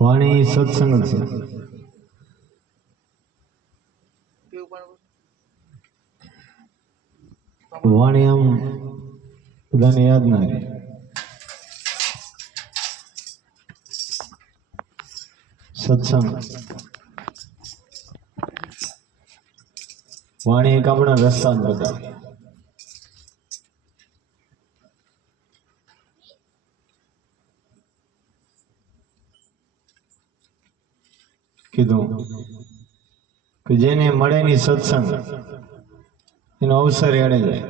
વાણી સત્સંગ છે. વાણી આમ બધાને યાદ ના રહે. સત્સંગ વાણી એક આપણા રસ્તા જ બતાવે. કીધું કે જેને મળે ની સત્સંગ એનો અવસર એડે જાય.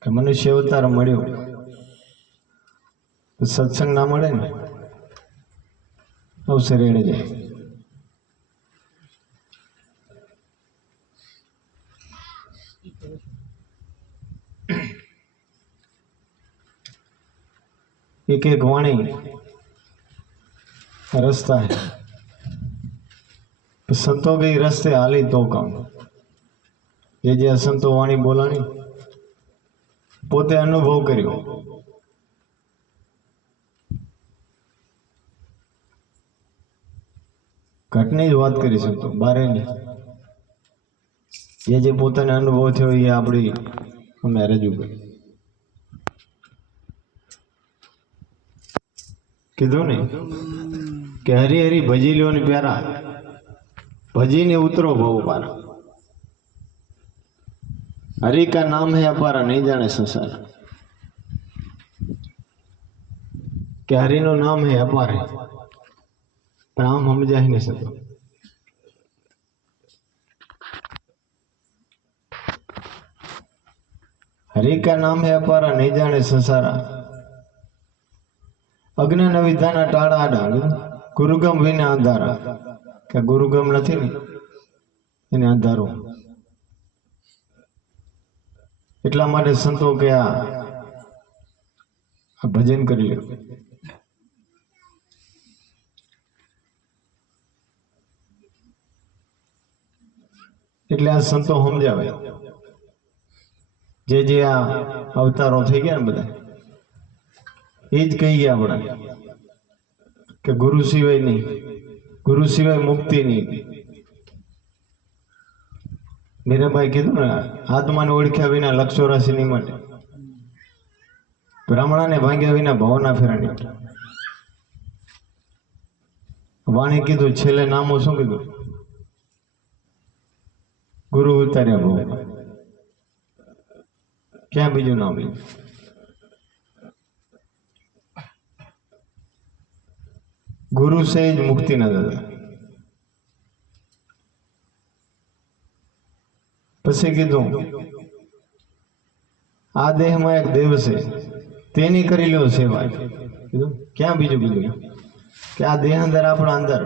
કે મનુષ્ય અવતાર મળ્યો તો સત્સંગ ના મળે ને અવસર એડે જાય. એક એક વાણી રસ્તા है. संतो गई रस्ते हाली तो काम જે સંતો વાણી બોલાણી પોતે અનુભવ કર્યો. ઘટની જ વાત કરી શકતો બારે ની. જે પોતાને અનુભવ થયો એ આપણી અમે રજૂ કરી. કીધું ને કે હરી હરી ભજી લ્યો ને પ્યારા, ભજીને ઉતરો ભવ પારા. हरि का नाम है अपारा, नहीं जाने संसार. कि हरि नो नाम है अपार है पर आम हम जा ही नहीं सकते. हरि का नाम है अपारा, नहीं जाने संसारा. अज्ञान विधाना टाड़ा डांग, गुरुगम विना अंधारा. क्या गुरुगम नहीं ने એને અંધારો. એટલા માટે સંતો કે આ ભજન કરી લે. એટલે આ સંતો સમજાવે. જે આ અવતારો થઈ ગયા ને બધા એ જ કહી ગયા આપણે કે ગુરુ સિવાય નહીં, ગુરુ સિવાય મુક્તિ નહીં. મીરાબાઈ કીધું ને આત્માને ઓળખ્યા વિના લક્ષ 84 ની માટે, બ્રાહ્મણાને ભાંગ્યા વિના ભવના ફેરાની. વાણી કીધું છેલ્લે નામો શું કીધું? ગુરુ ઉતાર્યા ભવ. ક્યાં બીજું નામ? ગુરુ સે જ મુક્તિ ના દાદા. પછી કીધું આ દેહમાં એક દેવ છે તેની કરી લ્યો સેવા. કીધું ક્યાં બીજું કીધું કે આ દેહ અંદર આપણા અંદર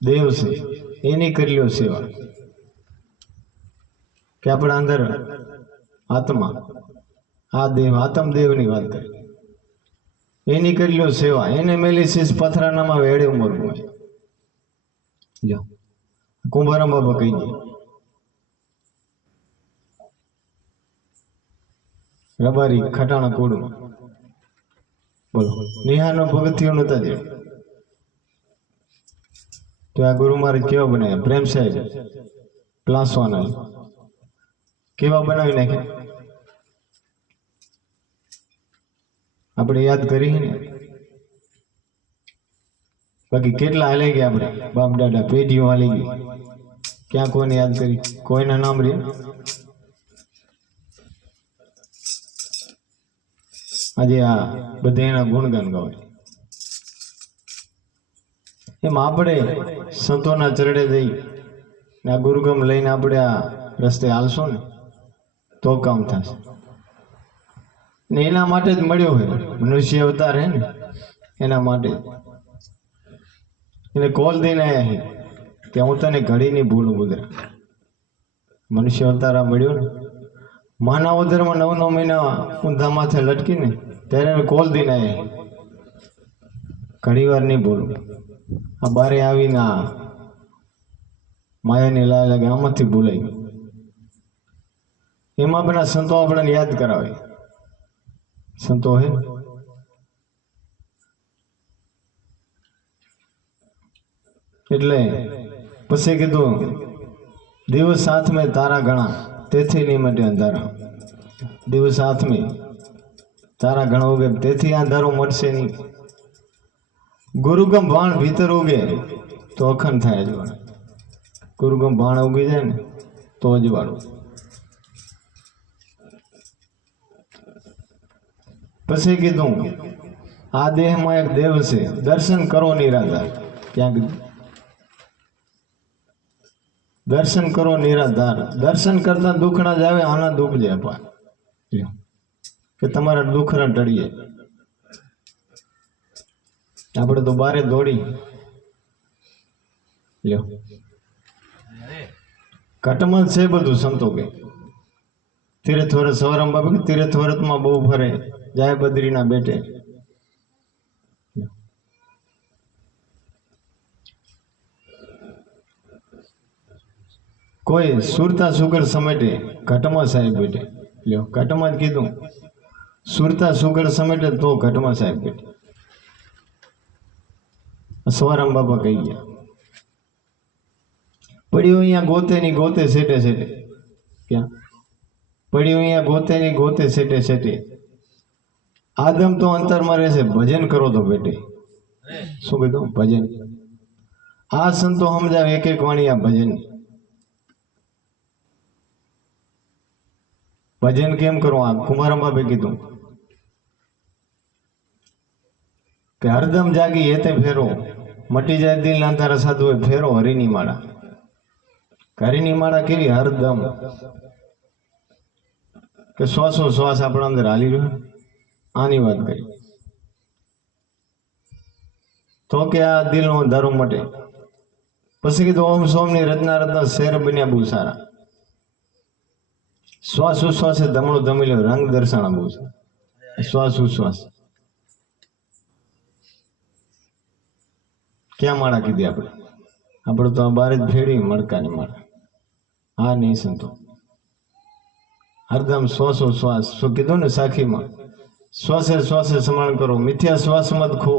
દેવ છે એની કરી લ્યો સેવા. કે આપણા અંદર આત્મા આ દેવ આત્મદેવની વાત કરી એની કરી લ્યો સેવા. એને મેલિસિસ પથરાનામાં વેડે ઉમર જો કુંભારામ બાબા કહી દે રબારી ખટાણા કોડું બોલો. નિહાનો ભગતિયો નતા દે તો આ ગુરુ મહારાજ કેવા બનાવ્યા? પ્રેમ સાહેબ પ્લાસવાના કેવા બનાવી નાખ્યા? આપણે યાદ કરી ને. બાકી કેટલા હાલે ગયા આપણે બાપ દાદા પેઢીઓ હાલી ગઈ. ક્યાં કોઈને યાદ કરી? કોઈના નામ રે આજે આ બધા એના ગુણગાન ગાવે. એમ આપણે સંતોના ચરડે જઈ ને આ ગુરુગમ લઈને આપણે આ રસ્તે હાલશો ને તો કામ થશે. ને એના માટે જ મળ્યો હોય મનુષ્ય અવતાર હે ને એના માટે એને કોલ દઈને આવ્યા છે કે હું તને ઘડી નહીં ભૂલું. બુધરા મનુષ્ય અવતાર આ મળ્યો ને માનવ અવતારમાં 9 મહિના ઊંધા માથે લટકીને ત્યારે કોલ દઈને આવ્યા ઘણી વાર નહીં ભૂલું. આ બારે આવીને આ માયાની લાય લાગે આમાંથી ભૂલાઈ ગયું. એમાં પણ સંતો આપણને યાદ કરાવે. સંતો હે એટલે પછી કીધું દિવસ હાથમે તારા ગણા તેથી નહીં મટે અંધારા. દિવસ હાથમે તારા ગણા ઉગે તેથી અંધારું મટશે નહીં. ગુરુગમ ભાણ ભીતર ઉગે તો અખંડ થાય અજવાળું. ગુરુગમ ભાણ ઉગી જાય ને તો અજવાળું. પછી કીધું આ દેહમાં એક દેવ છે દર્શન કરો નિરાધાર. ક્યાંક દર્શન કરો નિરાધાર. દર્શન કરતા દુઃખ ના જ આવે, આના દુઃખ જ અપાય કે તમારા દુઃખ ના ટળીએ. આપણે તો બારે દોડી લ્યો ઘટમાં છે બધું. સંતો કે તીર્થ વ્રત સવારામ બાબા કે તીર્થ વ્રતમાં બહુ ફરે જાય બદ્રીના બેટે. કોઈ સુરતા સુગર સમેટે ઘટમાં સાહેબ બેટે. લ્યો ઘટમાં જ કીધું સુરતા સુગર સમેટે તો ઘટમાં સાહેબ બેટે. સવારામ બાપા કહી ગયા પડ્યું અહીંયા ગોતે ની ગોતે સેટે સેટે. ક્યાં પડ્યું અહીંયા ગોતે ની ગોતે સેટે સેટે. આદમ તો અંતરમાં રહેશે ભજન કરો તો બેટે. શું કીધું? ભજન. આ સંતો સમજાવે એક એક વાણી આ ભજન. ભજન કેમ કરવું? આ કુમારામ બાપે કીધું કે હરદમ જાગી એતે ફેરો મટી જાય દિલ અંધારા સાધુ હોય ફેરો હરિની માળા. હરિની માળા કેવી? હરદમ કે શ્વાસો શ્વાસ આપણા અંદર હાલી રહ્યો. આની વાત કરી તો કે આ દિલનો અંધારો મટે. પછી કીધું ઓમ સોમની રચના રત્ન શેર બન્યા બહુ સારા. શ્વાસ ઉશ્વાસે ધમણો ધમેલ્યો રંગ દર્શાણા બહુ સારા. શ્વાસ ઉશ્વાસ ક્યાં માળા કીધી આપણે? આપણે તો બાર જ ફેરવી મણકાની માળા. હા નહીં સંતો હરદમ શ્વાસો શ્વાસ. શું કીધું ને સાખીમાં? શ્વાસે શ્વાસે સ્મરણ કરો મિથ્યા શ્વાસ મત ખો.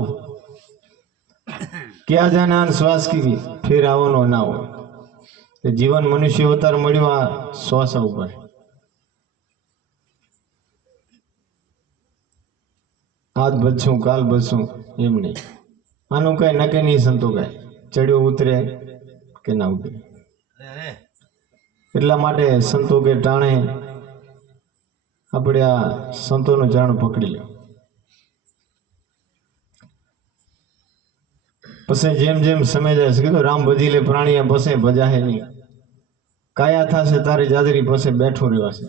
ક્યાં જાને આન શ્વાસ કી ફેર આવવાનો ના હોય. જીવન મનુષ્ય અવતાર મળ્યો આ શ્વાસ ઉપર. આજ બચશું કાલ બચશું એમ નહીં. આનું કઈ નક્કી નહીં સંતો કઈ ચડ્યો ઉતરે કે ના ઉતરે. એટલા માટે સંતો કે ટાણે આપણે આ સંતોનું ચરણ પકડી લો. પછી જેમ જેમ સમય જાય કીધું રામ ભજી લે પ્રાણીયા બસે ભજાહે નહીં. કાયા થશે તારી જાદરી પાસે બેઠું રહેવાશે.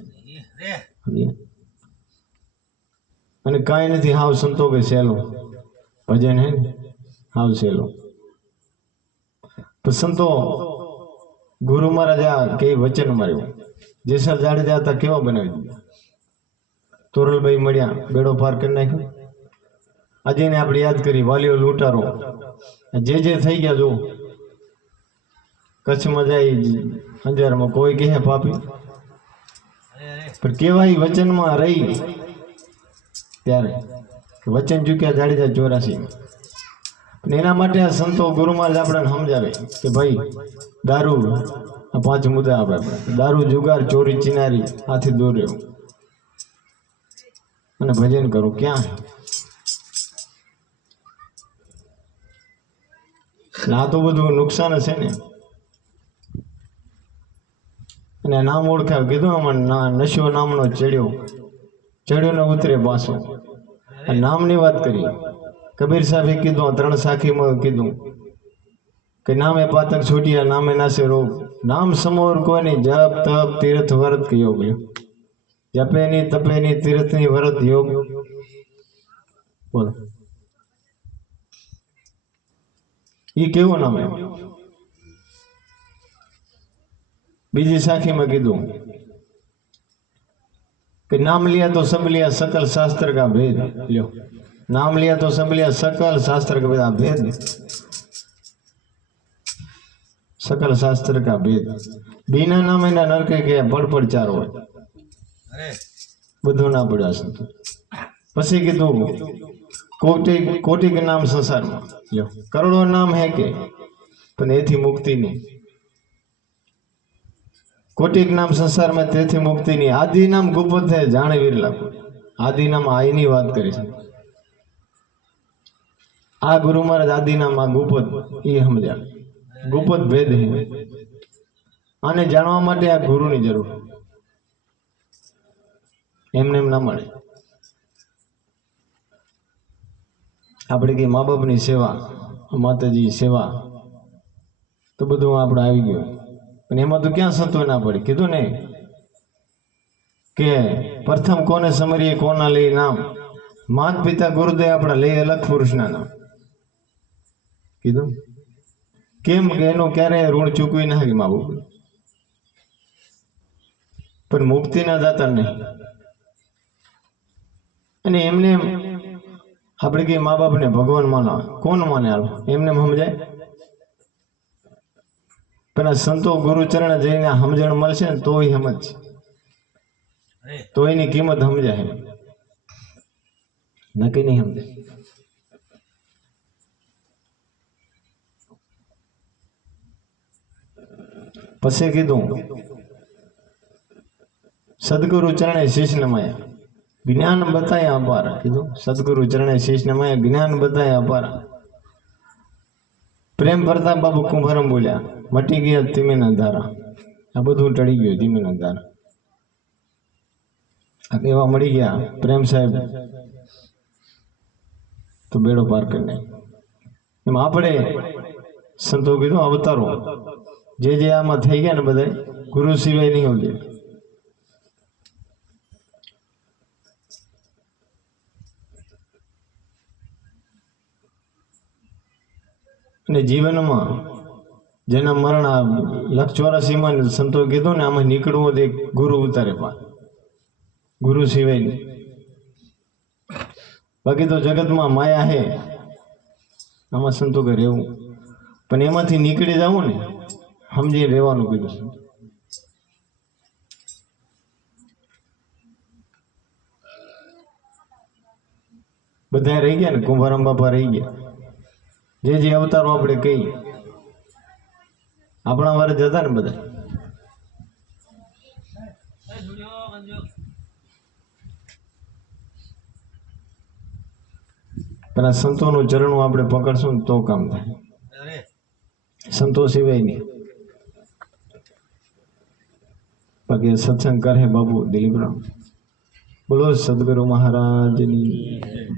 અને કાંઈ નથી હાવ સંતો કે સહેલો ભજન હે હાવ સહેલો. તો સંતો ગુરુ મહારાજ કે વચન માર્યું. જેસર જાડેજા હતા કેવા બનાવી દીધા. તોરલભાઈ મળ્યા બેડો પાર કરી નાખ્યો. આજે ને આપણે યાદ કરી વાલીઓ લૂંટારો જે થઈ ગયા. જો કચ્છમાં જાય અંજારમાં કોઈ કહે પાપી પણ કેવાય વચનમાં રહી ત્યારે વચન ચૂક્યા જાડેજા 84. એના માટે આ સંતો ગુરુ મહારાજ આપણને સમજાવે કે ભાઈ દારૂ આ 5 મુદ્દા આપે. દારૂ જુગાર ચોરી ચિનારી આથી દૂર રહેવું અને ભજન કરો. ક્યાં આ તો બધું નુકસાન છે ને. અને નામ ઓળખાવ કીધું આમાં નશો નામનો ચડ્યો ને ઉતરે પાછો. નામની વાત કરી કબીર સાહેબે કીધું 3 સાખીમાં કીધું કે નામે પાતક છૂટ્યા નામે નાશે રોગ. નામ સમોર કોઈની જપ તપ તીર્થ વ્રત યોગ. જપે ની તપે ની તીર્થ ની વ્રત યોગ. બોલો ઈ કેવું નામ? બીજી સાખીમાં કીધું कि नाम लिया तो सब लिया सकल शास्त्र का भेद. लो नाम लिया तो सब लिया सकल शास्त्र का भेद. सकल शास्त्र का भेद. बिना नाम एना नरके के पड़ चार हो બધું ના પડ્યા સંતો. પછી કીધું કોટી કોટી કે નામ સંસારમાં. લો કરોડો નામ હે કે પણ એથી મુક્તિ નહીં. કોટિક નામ સંસારમાં તેથી મુક્તિ નહીં. આદિ નામ ગુપત થાય જાણે વિરલા. આદિ નામ આઈની વાત કરી છે. આ ગુરુ મહારાજ આદિ નામ આ ગુપત એ સમજ્યા. ગુપત ભેદ હે. આને જાણવા માટે આ ગુરુની જરૂર. એમને એમ ના મળે. આપણે કઈ મા બાપની સેવા, માતાજી સેવા તો બધું આપણે આવી ગયું. પણ એમાં તો ક્યાં સંતો ના પડી. કીધું ને કે પ્રથમ કોને સમરીએ કોના લઈ નામ, માત પિતા ગુરુદેવ આપણા લઈ અલગ પુરુષના નામ. કીધું કેમ કે એનું ક્યારેય ઋણ ચૂકવી ના મા બાપ. પણ મુક્તિના દાતા નહીં. અને એમને આપણે કઈ મા બાપને ભગવાન માનો, કોણ માને? હાલો એમને સમજાય. પણ આ સંતો ગુરુ ચરણ જઈને સમજણ મળશે ને તો એ સમજ, તો એની કિંમત સમજાય. નક્કી નહીં સમજાય. પછી કીધું સદગુરુ ચરણે શીશ નમાયા, જ્ઞાન બતાયા અપાર. કીધું સદગુરુ ચરણે શીશ નમાયા, જ્ઞાન બતાયા અપાર. પ્રેમ પ્રતાપ બાબુ કુંભારમ બોલ્યા, મટી ગયા ધીમેના ધારા. આ બધું ટળી ગયું ધીમેના ધારા. એવા મળી ગયા પ્રેમ સાહેબ તો બેડો પાર કરી નાખ. એમ આપણે સંતો કીધું અવતારો જે આમાં થઈ ગયા ને બધા ગુરુ સિવાય નહીં હોય. અને જીવનમાં જેના મરણ 184 સંતો કીધું ને આમાં નીકળવું તો એક ગુરુ ઉતારે પા, ગુરુ સિવાય નહીં. બાકી તો જગતમાં માયા હે, આમાં સંતો કે રહેવું. પણ એમાંથી નીકળી જવું ને સમજી રહેવાનું કીધું. બધા રહી ગયા ને, કુંભારામ બાપા રહી ગયા. જે અવતારો આપણે કહીએ આપણા વારે જતા ને બધા. પણ આ સંતોનું ચરણું આપણે પકડશું ને તો કામ થાય. સંતો સિવાય નહીં. બાકી સત્સંગ કરે બાબુ દિલીપરામ. બોલો સદગુરુ મહારાજની.